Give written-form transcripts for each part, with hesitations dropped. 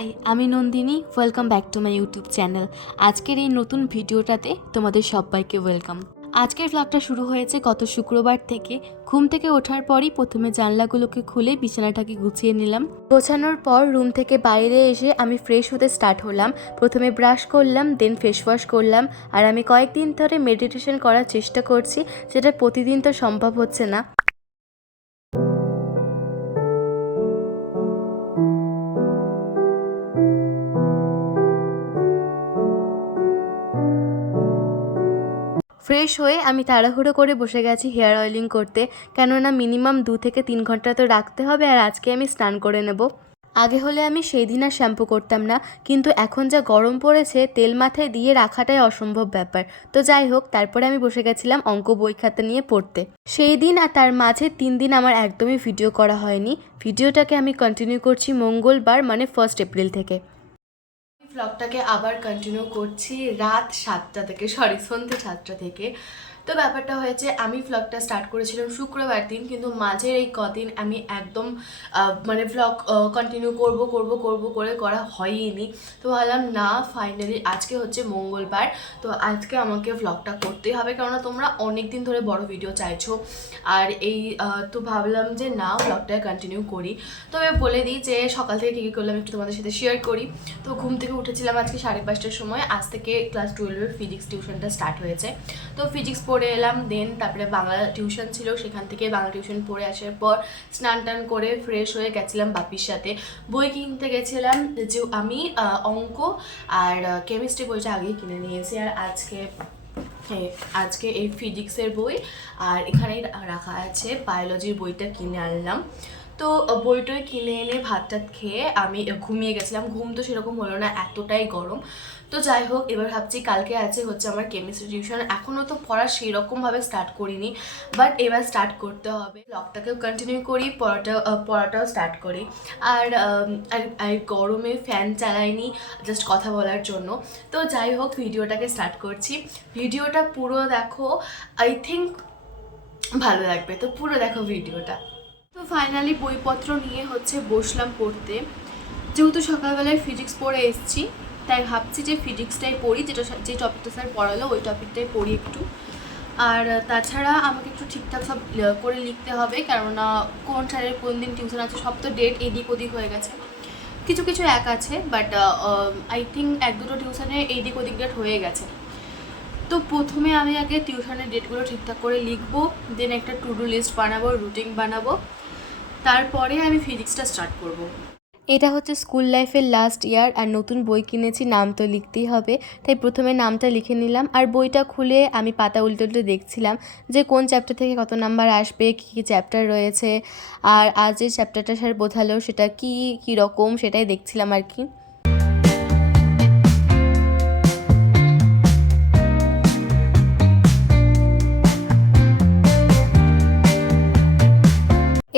High, আমি Nandini. Welcome back to my YouTube channel. আজকের এই নতুন ভিডিওটাতে তোমাদের সবাইকে ওয়েলকাম। আজকের ব্লগটা শুরু হয়েছে গত শুক্রবার থেকে। ঘুম থেকে ওঠার পরই প্রথমে জানলাগুলোকে খুলে বিছানাটাকে গুছিয়ে নিলাম। গোছানোর পর রুম থেকে বাইরে এসে আমি ফ্রেশ হতে স্টার্ট হলাম। প্রথমে ব্রাশ করলাম, দেন ফেস ওয়াশ করলাম। আর আমি কয়েকদিন ধরে মেডিটেশন করার চেষ্টা করছি, যেটা প্রতিদিন তো সম্ভব হচ্ছে না। ফ্রেশ হয়ে আমি তাড়াহুড়ো করে বসে গেছি হেয়ার অয়েলিং করতে, কেননা মিনিমাম 2 থেকে 3 ঘন্টা তো রাখতে হবে। আর আজকে আমি স্নান করে নেব। আগে হলে আমি সেই দিন আর শ্যাম্পু করতাম না, কিন্তু এখন যা গরম পড়েছে তেল মাথায় দিয়ে রাখাটাই অসম্ভব ব্যাপার। তো যাই হোক, তারপরে আমি বসে গেছিলাম অঙ্ক বই খাতা নিয়ে পড়তে। সেই দিন আর তার মাঝে 3 দিন আমার একদমই ভিডিও করা হয়নি। ভিডিওটাকে আমি কন্টিনিউ করছি মঙ্গলবার মানে 1 এপ্রিল থেকে। ব্লগটাকে আবার কন্টিনিউ করছি রাত 7টা থেকে, সন্ধ্যে 7টা থেকে। তো ব্যাপারটা হয়েছে, আমি ভ্লগটা স্টার্ট করেছিলাম শুক্রবার দিন, কিন্তু মাঝের এই কদিন আমি একদম মানে ভ্লগ কন্টিনিউ করব করে করা হয়নি। তো ভাবলাম না, ফাইনালি আজকে হচ্ছে মঙ্গলবার, তো আজকে আমাকে ভ্লগটা করতেই হবে, কেননা তোমরা অনেক দিন ধরে বড় ভিডিও চাইছো। আর এই তো ভাবলাম যে না, ভ্লগটা কন্টিনিউ করি। তবে বলে দিই যে সকাল থেকে কী কী করলাম একটু তোমাদের সাথে শেয়ার করি। তো ঘুম থেকে উঠেছিলাম আজকে 5:30টার সময়। আজ থেকে ক্লাস 12-এর ফিজিক্স টিউশনটা স্টার্ট হয়েছে। তো ফিজিক্স পড়ে এলাম, দেন তারপরে বাংলা টিউশন ছিল, সেখান থেকে বাংলা টিউশন পড়ে আসার পর স্নান টান করে ফ্রেশ হয়ে গেছিলাম বাপির সাথে। বই কিনতে গেছিলাম, যে আমি অঙ্ক আর কেমিস্ট্রি বইটা আগেই কিনে নিয়েছি। আর আজকে এই ফিজিক্সের বই আর এখানেই রাখা আছে বায়োলজির বইটা কিনে আনলাম। তো বইটই কিনে এনে ভাত টাত খেয়ে আমি ঘুমিয়ে গেছিলাম। ঘুম তো সেরকম হলো না, এতটাই গরম। তো যাই হোক, এবার ভাবছি কালকে আছে হচ্ছে আমার কেমিস্ট্রি টিউশন। এখনও তো পড়া সেরকমভাবে স্টার্ট করিনি, বাট এবার স্টার্ট করতে হবে। ব্লগটাকেও কন্টিনিউ করি, পড়াটাও স্টার্ট করি। আর গরমে ফ্যান চালাইনি, জাস্ট কথা বলার জন্য। তো যাই হোক, ভিডিওটাকে স্টার্ট করছি। ভিডিওটা পুরো দেখো, আই থিঙ্ক ভালো লাগবে, তো পুরো দেখো ভিডিওটা। তো ফাইনালি বইপত্র নিয়ে হচ্ছে বসলাম পড়তে। যেহেতু সকালবেলায় ফিজিক্স পড়ে এসেছি, তাই ভাবছি যে ফিজিক্সটাই পড়ি, যে টপিকটা স্যার পড়ালো ওই টপিকটাই পড়ি একটু। আর তাছাড়া আমাকে একটু ঠিকঠাক সব করে লিখতে হবে, কেননা কোন স্যারের কোন দিন টিউশন আছে সব তো ডেট এদিক ওদিক হয়ে গেছে। কিছু কিছু এক আছে, বাট আই থিঙ্ক 1-2টো টিউশনে এইদিক ওদিক ডেট হয়ে গেছে। তো প্রথমে আমি আগে টিউশনের ডেটগুলো ঠিকঠাক করে লিখবো, দেন একটা টু ডু লিস্ট বানাবো, রুটিন বানাবো, তারপরে আমি ফিজিক্সটা স্টার্ট করব। এটা হচ্ছে স্কুল লাইফের লাস্ট ইয়ার, আর নতুন বই কিনেছি, নাম তো লিখতেই হবে, তাই প্রথমে নামটা লিখে নিলাম। আর বইটা খুলে আমি পাতা উল্টে উল্টে দেখছিলাম যে কোন চ্যাপ্টার থেকে কত নাম্বার আসবে, কী কী চ্যাপ্টার রয়েছে, আর আজ যে চ্যাপ্টারটা স্যার বোঝালো সেটা কী রকম, সেটাই দেখছিলাম আর কি।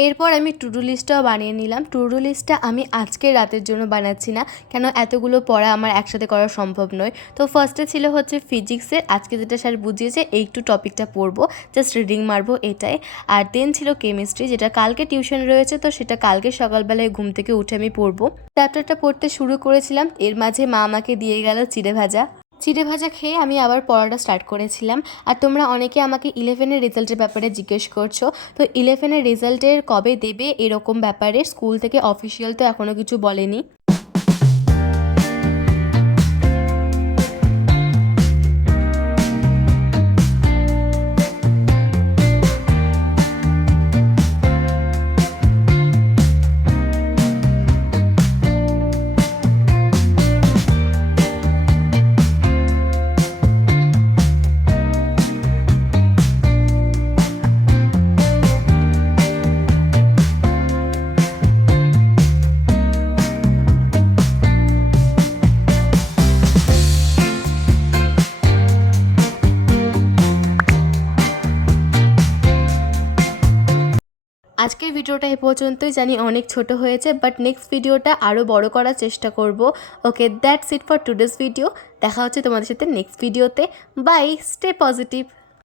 এরপর আমি টু ডু লিস্টটাও বানিয়ে নিলাম। টু ডু লিস্টটা আমি আজকের রাতের জন্য বানাচ্ছি না, কেন এতগুলো পড়া আমার একসাথে করা সম্ভব নয়। তো ফার্স্টে ছিল হচ্ছে ফিজিক্সের, আজকে যেটা স্যার বুঝিয়েছে এই একটু টপিকটা পড়বো, জাস্ট রিডিং মারবো এটাই। আর দেন ছিল কেমিস্ট্রি, যেটা কালকে টিউশন রয়েছে, তো সেটা কালকে সকালবেলায় ঘুম থেকে উঠে আমি পড়বো। চ্যাপ্টারটা পড়তে শুরু করেছিলাম, এর মাঝে মা আমাকে দিয়ে গেল চিড়ে ভাজা খেয়ে আমি আবার পড়াটা স্টার্ট করেছিলাম। আর তোমরা অনেকে আমাকে 11-এর রেজাল্টের ব্যাপারে জিজ্ঞেস করছো। তো 11-এর রেজাল্টের কবে দেবে এরকম ব্যাপারে স্কুল থেকে অফিসিয়াল তো এখনও কিছু বলেনি। আজকের ভিডিওটা এ পর্যন্তই, জানি অনেক ছোট হয়েছে, বাট নেক্সট ভিডিওটা আরও বড় করার চেষ্টা করব। Okay, that's it for today's video. দেখা হচ্ছে তোমাদের সাথে নেক্সট ভিডিওতে। Bye, stay positive.